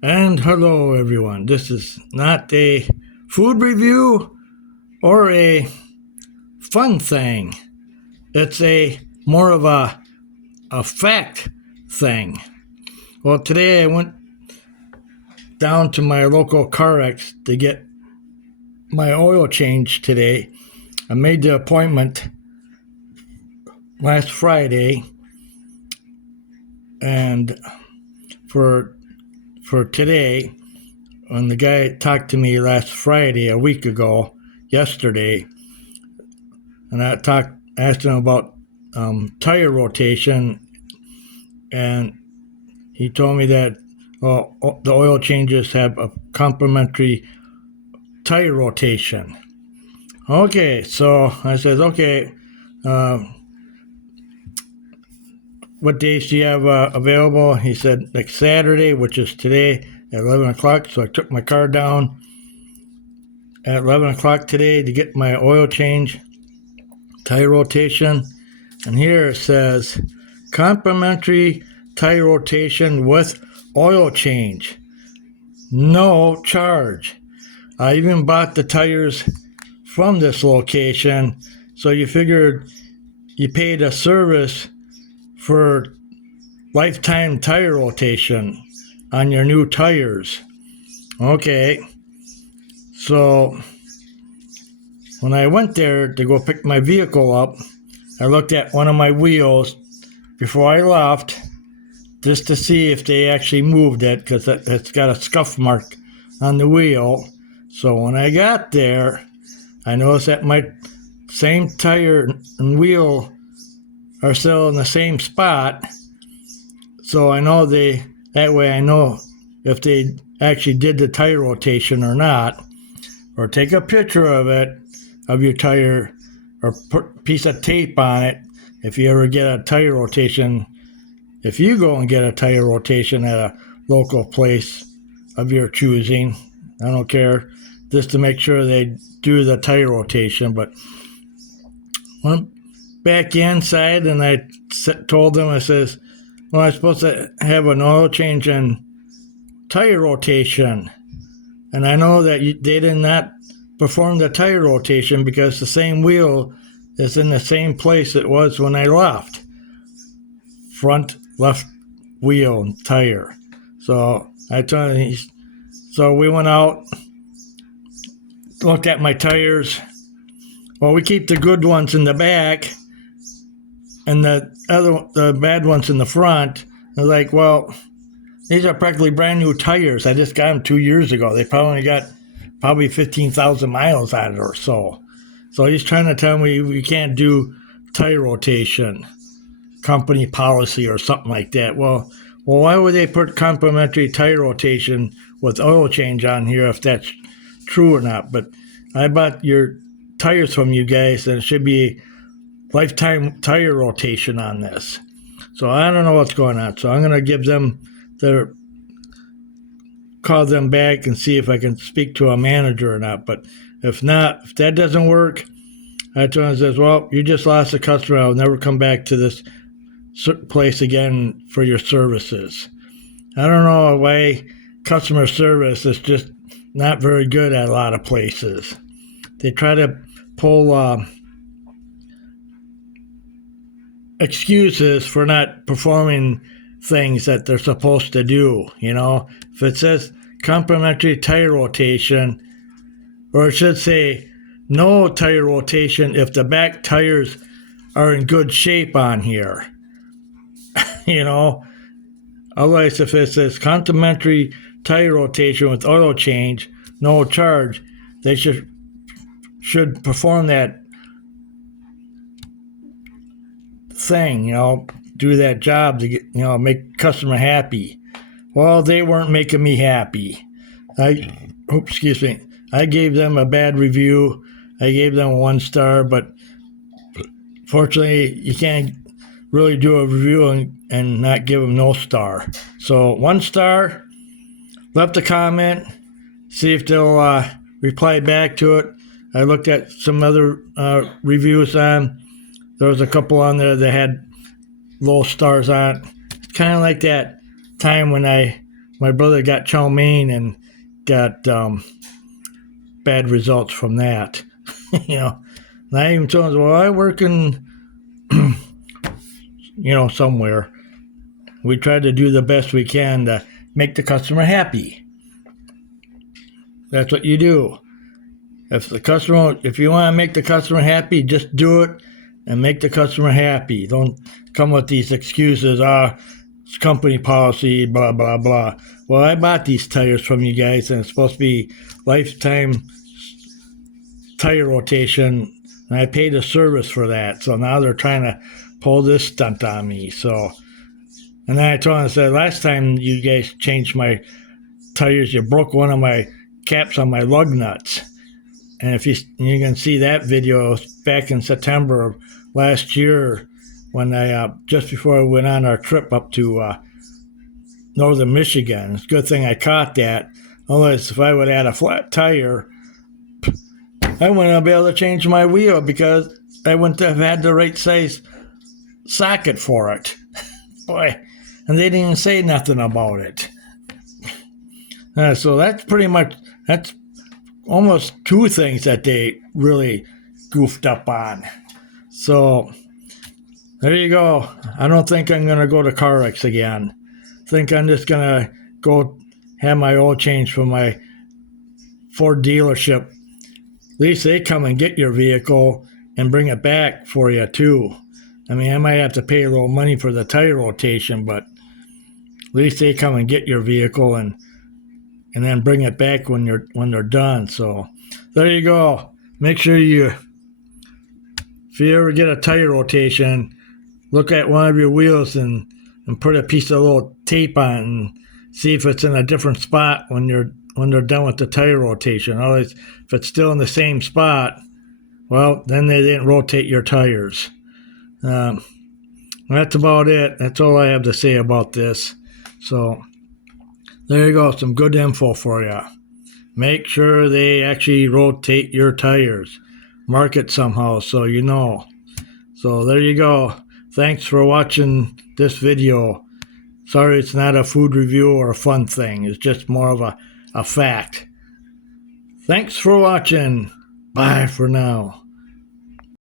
And hello, everyone. This is not a food review or a fun thing. It's a more of a fact thing. Well, today I went down to my local CarX to get my oil change today. I made the appointment last Friday, and for today, when the guy talked to me last Friday, a week ago, yesterday, and asked him about tire rotation, and he told me that the oil changes have a complimentary tire rotation. Okay, so I said, okay, uh, what days do you have available? He said, like Saturday, which is today at 11 o'clock. So I took my car down at 11 o'clock today to get my oil change, tire rotation. And here it says, complimentary tire rotation with oil change. No charge. I even bought the tires from this location, so you figured you paid a service for lifetime tire rotation on your new tires. Okay, so when I went there to go pick my vehicle up, I looked at one of my wheels before I left just to see if they actually moved it, because it's got a scuff mark on the wheel. So when I got there, I noticed that my same tire and wheel are still in the same spot. So I know that way I know if they actually did the tire rotation or not. Or take a picture of it, of your tire, or put a piece of tape on it if you ever get a tire rotation. If you go and get a tire rotation at a local place of your choosing, I don't care, just to make sure they do the tire rotation. But went back inside and I told them, I says, well, I'm supposed to have an oil change and tire rotation. And I know that they did not perform the tire rotation because the same wheel is in the same place it was when I left. Front left wheel and tire. So I told him, so we went out, looked at my tires. Well, we keep the good ones in the back and the bad ones in the front. I was like, well, these are practically brand new tires. I just got them 2 years ago. They probably got 15,000 miles on it or so. So he's trying to tell me we can't do tire rotation, company policy or something like that. Well, why would they put complimentary tire rotation with oil change on here if that's true or not? But I bought your tires from you guys, and it should be lifetime tire rotation on this. So I don't know what's going on. So I'm going to give them call them back and see if I can speak to a manager or not. But if not, if that doesn't work, I told him, says, well, you just lost a customer. I'll never come back to this place again for your services. I don't know why customer service is just not very good at a lot of places. They try to pull excuses for not performing things that they're supposed to do. If it says complimentary tire rotation, or it should say no tire rotation if the back tires are in good shape on here. Otherwise, if it says complimentary tire rotation with oil change, no charge, they should perform that thing, do that job to get, make customer happy. Well, they weren't making me happy. I gave them a bad review. I gave them a 1 star, but fortunately, you can't really do a review and not give them no star. So 1 star, left a comment, see if they'll reply back to it. I looked at some other reviews on. There was a couple on there that had low stars on it. It's kind of like that time when I my brother got chow mein and got bad results from that. And I even told him, well, I work in, somewhere. We try to do the best we can to make the customer happy. That's what you do. If you want to make the customer happy, just do it and make the customer happy. Don't come with these excuses. It's company policy, blah, blah, blah. Well, I bought these tires from you guys, and it's supposed to be lifetime tire rotation, and I paid a service for that. So now they're trying to pull this stunt on me. So, and then I told them, I said, last time you guys changed my tires, you broke one of my caps on my lug nuts. And if you can see that video back in September of last year, when I just before I went on our trip up to northern Michigan. It's a good thing I caught that. Otherwise, if I would add a flat tire, I wouldn't be able to change my wheel because I wouldn't have had the right size socket for it. Boy, and they didn't even say nothing about it. So that's almost two things that they really goofed up on. So there you go. I don't think I'm going to go to CarX again. I think I'm just going to go have my oil change from my Ford dealership. At least they come and get your vehicle and bring it back for you too. I mean, I might have to pay a little money for the tire rotation, but at least they come and get your vehicle and then bring it back when they're done. So there you go. Make sure if you ever get a tire rotation, look at one of your wheels and put a piece of little tape on it and see if it's in a different spot when they're done with the tire rotation. Otherwise, if it's still in the same spot, well, then they didn't rotate your tires. That's about it. That's all I have to say about this. So there you go, some good info for you. Make sure they actually rotate your tires. Mark it somehow so you know. So there you go. Thanks for watching this video. Sorry it's not a food review or a fun thing. It's just more of a fact. Thanks for watching. Bye for now.